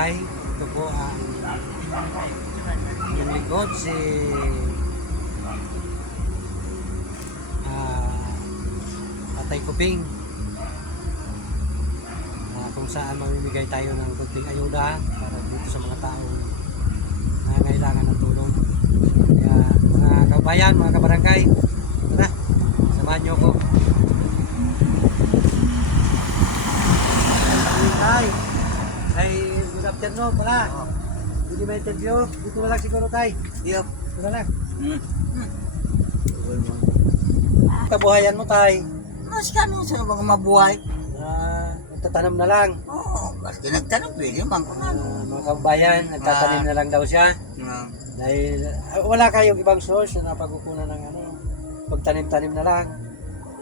kabarangay. Ito po ang yung lingkod si Tatay Kuping, kung saan mamimigay tayo ng kunting ayuda para dito sa mga taong nangangailangan ng tulong. Kaya mga kabayan, mga kabarangay, tara, samahan nyo ko. Ay, good afternoon pala. Hindi ba interview? Dito na lang siguro tayo. Yep. Dito na lang. Kabuhayan mo tayo. Mas kano sa mga mabuhay? Nagtatanong na lang. Oo, basta nagtanong pwede man kung ano. Mga kabayan, nagtatanim na lang daw siya. Dahil wala kayong ibang source na napagkukunan ng ano, pagtanim-tanim na lang.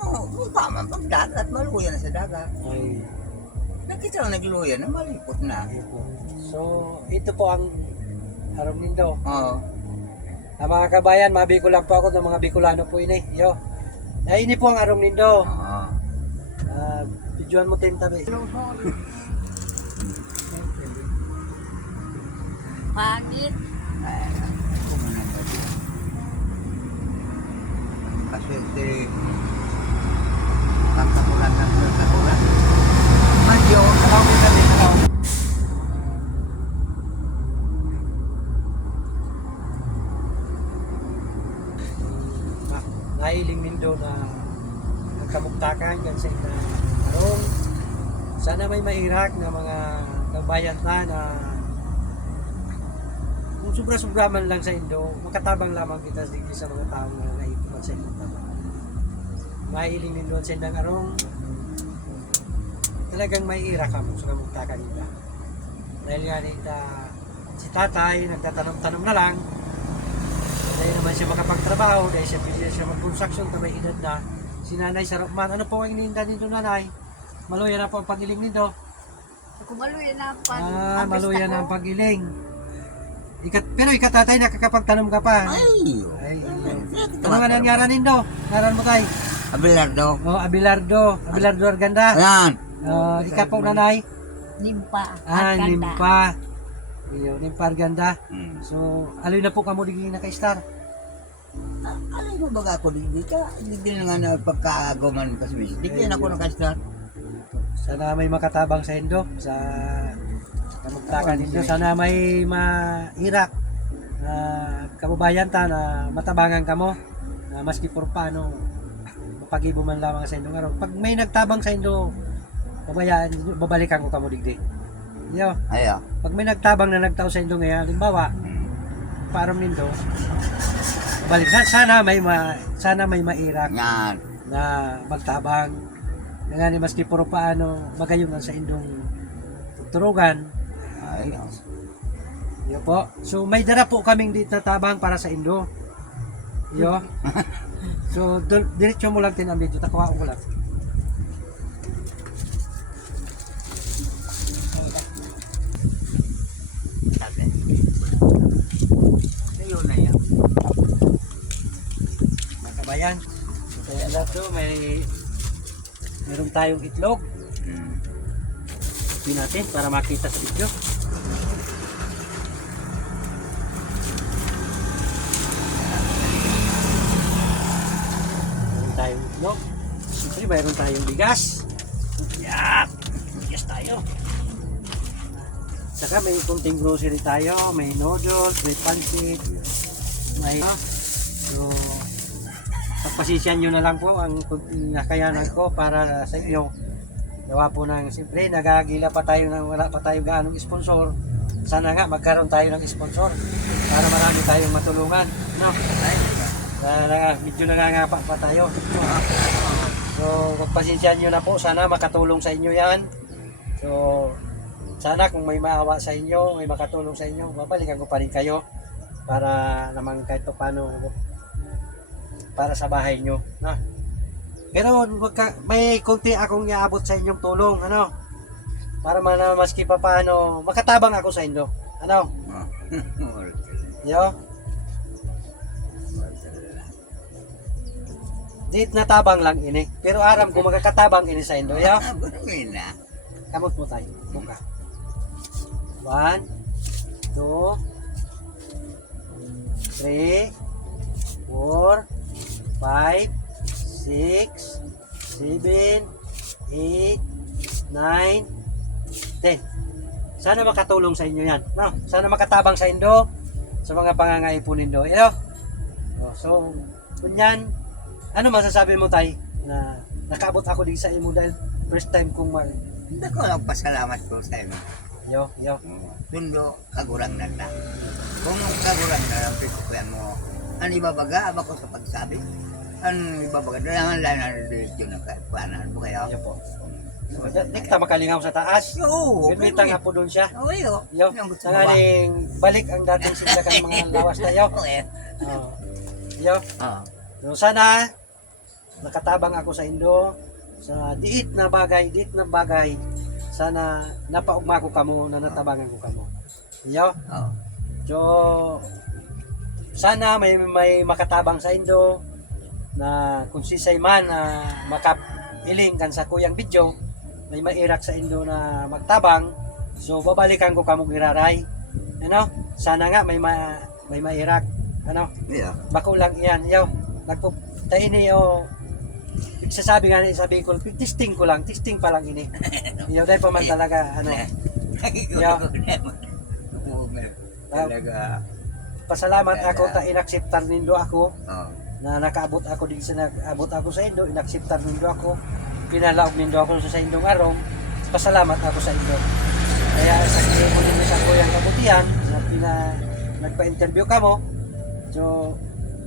Oo, kung paman pag dagat, maluya na sa dagat. Ay, Nakita ko nagluya na, malipot na. ito. So, ito po ang Arong Nindo. Oo. Mga kabayan, mabiko lang po ako ng mga Bicolano po ini. Yo. Ay, ini po ang Arong Nindo. Oo. Videoan mo tayo tabi. Pagit. Ay, ako man ang badi. Kasi si pagkakulan ng pagkakulan. Madyo, kami kami ikaw. Nahiling Nindo na nagkamuktakan kan sa ina Arong. Sana may mairak na mga kabayan na kung sobra-sobra man lang sa Indo, makatabang lamang kita dito sa mga taong na naituman sa Indo. Mahiling Nindo sa Indang Arong, talagang maiirak ka mo sa kamuktakan nila. Dahil nga nita, si tatay nagtatanong-tanong na lang, dahil naman siya makapagtrabaho, dahil siya pwede siya mag-construction, tabay edad na. Si Nanay Sarokman, ano po ang ininda nito, Nanay? Maluya na po ang pagiling nito. Kung maluya na pag Maluya na ang pagiling. Pero ikatatay, nakakapagtanong ka pa. Ay, Ano nga nangyara nindo? Ngaran mo tay? Abelardo. Abelardo Arganda. Ayan. Ikaw po, Nanay? nimpa. Nimpa. Nimpa Arganda. Hmm. So, aloy na po kamo diging naka-star. Alay mo baga ako, di ka, hindi na nga na pagkagaman kasi di kaya ako nakastar. Sana may makatabang sa Indo, sa kamugtakan Indo. Sana may mairak na kababayan ta na matabangan kamo na maski por paano mapagibo man lamang sa Indo araw. Pag may nagtabang sa Indo, babayaan, babalikan ko kamo digdi. Yo, Ayo. pag may nagtabang na nagtao sa Indo ngayon, halimbawa, parom Indo, balik sana may mairak Yan. na magtabang nga ni maski puro paano magayon lang sa indong turugan. Ay. Yo po. So may dara po kaming dito na tabang para sa Indo. Yo. So diretso mo lang tin ang video, takuha ko lang. Ayun na yan. Mga kabayan. So kaya alam to, meron tayong itlog. Ipin natin para makita sa video. Meron tayong itlog. Siyempre mayroon tayong bigas. Yan! Bigas tayo. Saka may kunting grocery tayo. May noodles, may pancit, may... So, pagpasisyan nyo na lang po ang nakayanan ko para sa inyo. Gawa po ng siyempre, nagagila pa tayo ng wala pa tayo gaanong sponsor. Sana nga magkaroon tayo ng sponsor para marami tayong matulungan. No? Medyo nangangapa pa tayo. So, pagpasisyan nyo na po. Sana makatulong sa inyo yan. So, sana kung may maawa sa inyo, may makatulong sa inyo, babalikan ko pa rin kayo para naman kahit paano para sa bahay nyo, na. Pero may konti akong iaabot sa inyong tulong, ano? Para maski pa paano makatabang ako sa inyo. Ano? Yo. Dit na tabang lang ini. Pero aram ko magkakatabang ini sa inyo, yo. Bunuin na. Kamot mo tayo. Buka. 1, 2, 3, 4, 5, 6, 7, 8, 9, 10. Sana makatulong sa inyo yan. No? Sana makatabang sa Indo sa mga pangangaipon nindo. So, kunyan, ano masasabi mo tay na nakaabot ako din sa imo dahil first time kong Hindi ko lang pasalamat ko sa inyo. yo. Tundo, kagurang na lang. Kung kagurang na lang, pitukuyan mo, ano ibabaga ba ko sa pagsabi? Ano ibabaga? Dalangan lang na dito na kaipanan mo kaya. Yo po. So, di kita makalingaw sa taas. Oo, Bimita nga po doon siya. Oo, yo. Yo, Yung gusto mo ba? sangaling balik ang dating sila kan mga lawas na yo. Oo, eh. Yo. Oo. So, sana nakatabang ako sa Indo sa diit na bagay, sana napaugma ko kamo na natabangan ko kamo. Yo. Oo. So, sana may makatabang sa Indo na kung sisay man na makapiling kan sa kuyang video, may mairak sa Indo na magtabang, so babalikan ko kamo giraray. Ano? Sana nga may mairak. Ano? Yeah. Bako lang iyan. Yo, nagpupta ini o sasabi nga sabi ko, testing pa lang ini. Yo, dahil pa man talaga, ano, Talaga. pasalamat ako ta inakseptar nindo ako Oo. na nakaabot ako din sa nag-abot ako sa Indo, inakseptar nindo ako, pinalaog nindo ako sa Indong arong, pasalamat ako sa Indo. Kaya sa mo din sa kuyang kabutihan na nagpa-interview ka mo, so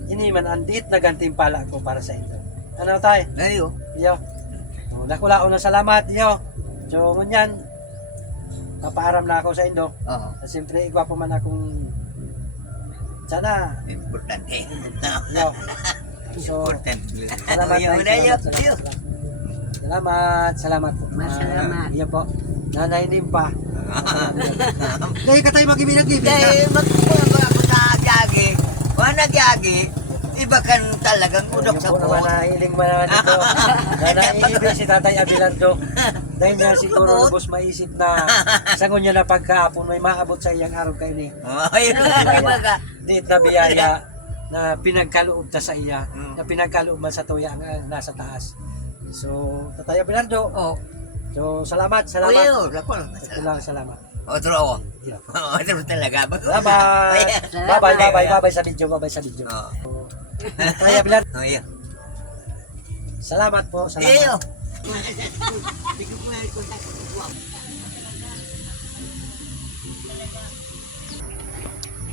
ini man andit na gantimpala ko para sa Indo. Ano tay? Ayo. Iyo. So, nakulaon na salamat iyo. So ngunyan papaaram na ako sa Indo. Oo. Siyempre igwa pa man akong sana Importante. iyo. So Importante. salamat Ayo, tayo, ayo. salamat po. Masalamat. Iyo po. Nanay Nimpa. Dahil ka tayo mag-ibinag-ibig na. Dahil magpupunta ako sa Gagi. Kung nagyagi, iba kan talagang udok sa Yung po naman buhok. na hiling mo naman ito. Na naiibig si Tatay Abelardo. Dahil niya siguro lubos maisip na sangon niya na pagkahapon may maabot sa iyang araw kayo ni. Ayun lang, iba ka. Diit na biyaya na pinagkaloob ta sa iya. Mm. Na pinagkaloob man sa tuya ang nasa taas. So, Tatay Abelardo. Oh, So, salamat. ayo, lako. Ito lang, salamat. Otro ako. Yeah. Otro talaga. Bye-bye. Bye-bye sa video. Bye-bye sa video. Oh. So, Tatay Abelardo. Ayo. Salamat po. Salamat. Ayo.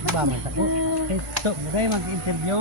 Ba man ta po. Ito, bagay mag-interview.